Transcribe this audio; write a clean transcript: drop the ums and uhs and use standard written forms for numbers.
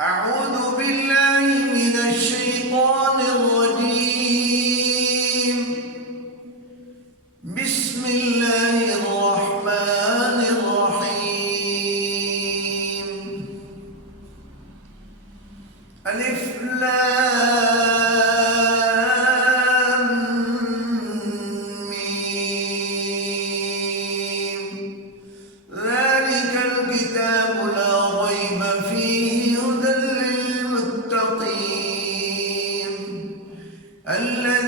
أعوذ بالله من الشيطان الرجيم. بسم الله الرحمن الرحيم. ألف لام ميم. ذلك الكتاب لا ريب فيه هدى للمتقين الذين